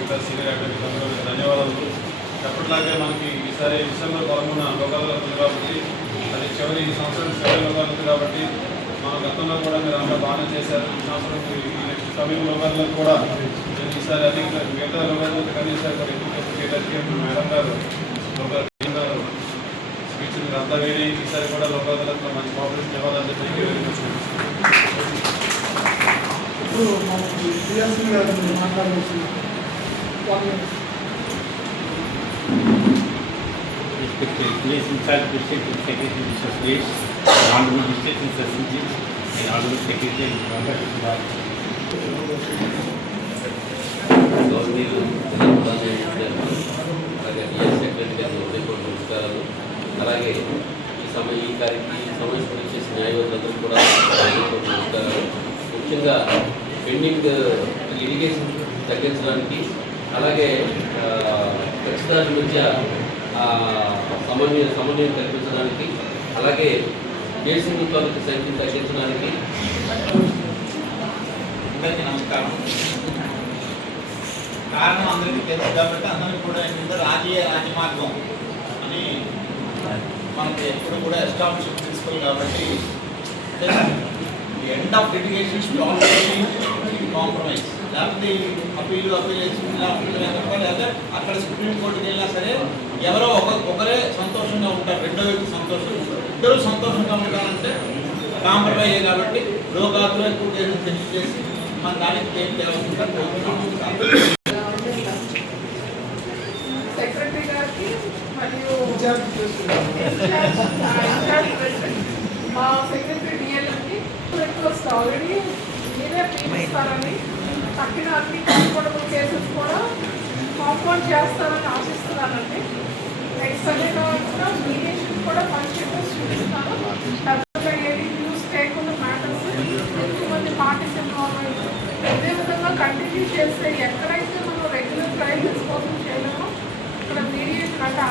మిగతా senior academic ధన్యవాదాలు ఎప్పటిలాగే మనకి ఈసారి డిసెంబర్ పదమూడున లోకాలు ఉంది కాబట్టి అది చివరి ఈ సంవత్సరం చివరి లోకాలు ఉంది కాబట్టి మన గతంలో కూడా మీరు అంతా బాగానే చేశారు ఈ సంవత్సరం నెక్స్ట్ సమయం లోకాల్లో కూడా నేను ఈసారి అది మిగతా లోకాలు కనీసం ఒక మేడం గారు లోకాలు గారు స్పీచ్ మీరు అంతా వేడి ఈసారి కూడా లోకాదాలతో మంచి కోఆపరేషన్ ఇవ్వాలని చెప్పి ఇప్పుడు మనకి టీఎంసీ గారు మాట్లాడవచ్చు వాళ్ళు Respected place inside the state secretary Mr. Suresh, honorable district Mr. Sujit, and honorable secretary Dr. Subhash. గవర్నీలు Telangana అలాగే డిఎస్ సెక్రటరీ గారు హృదయపూర్వక నమస్కారాలు అలాగే ఈ సమయ ఈ కార్యక్రమం ఈ సమావేశం చేసిన న్యాయవాదులందరూ కూడా హృదయపూర్వక నమస్కారాలు ముఖ్యంగా పెండింగ్ ఇరిగేషన్ తగ్గించడానికి అలాగే ఆ, మధ్య ఆ, సమన్వయ సమన్వయం కల్పించడానికి అలాగే కేసు తాలూకు సంఖ్యను తగ్గించడానికి. అందరికీ నమస్కారం. కారణం అందరికీ తెలుసు కాబట్టి అందరికీ కూడా ఏంటంటే రాజీయ రాజమార్గం అని మనకి ఎప్పుడు కూడా ఎస్టాబ్లిష్ ప్రిన్సిపల్ కాబట్టి ఎండ్ ఆఫ్ లిటిగేషన్ కాంప్రమైజ్ లేకపోతే అప్పీలు లేదా అక్కడ సుప్రీంకోర్టుకి వెళ్ళినా సరే ఎవరో ఒక ఒకరే సంతోషంగా ఉంటారు. రెండో వ్యక్తి సంతోషంగా ఉంటారు. ఇద్దరు సంతోషంగా ఉంటారంటే కాంప్రమైజ్ కాబట్టి లోకాతులు ఎక్కువ చేసి మన దానికి ఏం సెక్రటరీ గారికి మరియు ప్రెసిడెంట్ మా సెక్రటరీ డిఎల్ఎంకి రిక్వెస్ట్ ఆల్రెడీ మీరే పిలుస్తారని తక్కిన అన్ని కాంపౌండబుల్ కేసెస్ కూడా కాంపౌండ్ చేస్తారని ఆశిస్తున్నానండి. నెక్స్ట్ సండే కావాల్సిన మీడియేషన్ కూడా మంచి చూపిస్తాను. డబ్బులుగా ఏది న్యూస్ చేయకుండా మ్యాటర్స్ ఎక్కువ మంది పార్టీస్ ఇన్వాల్వ్ అదే విధంగా కంటిన్యూ చేస్తే ఎక్కడైతే మనం రెగ్యులర్ ట్రయల్స్ కోసం చేయలేమో ఇక్కడ మీడియేషన్ అంటే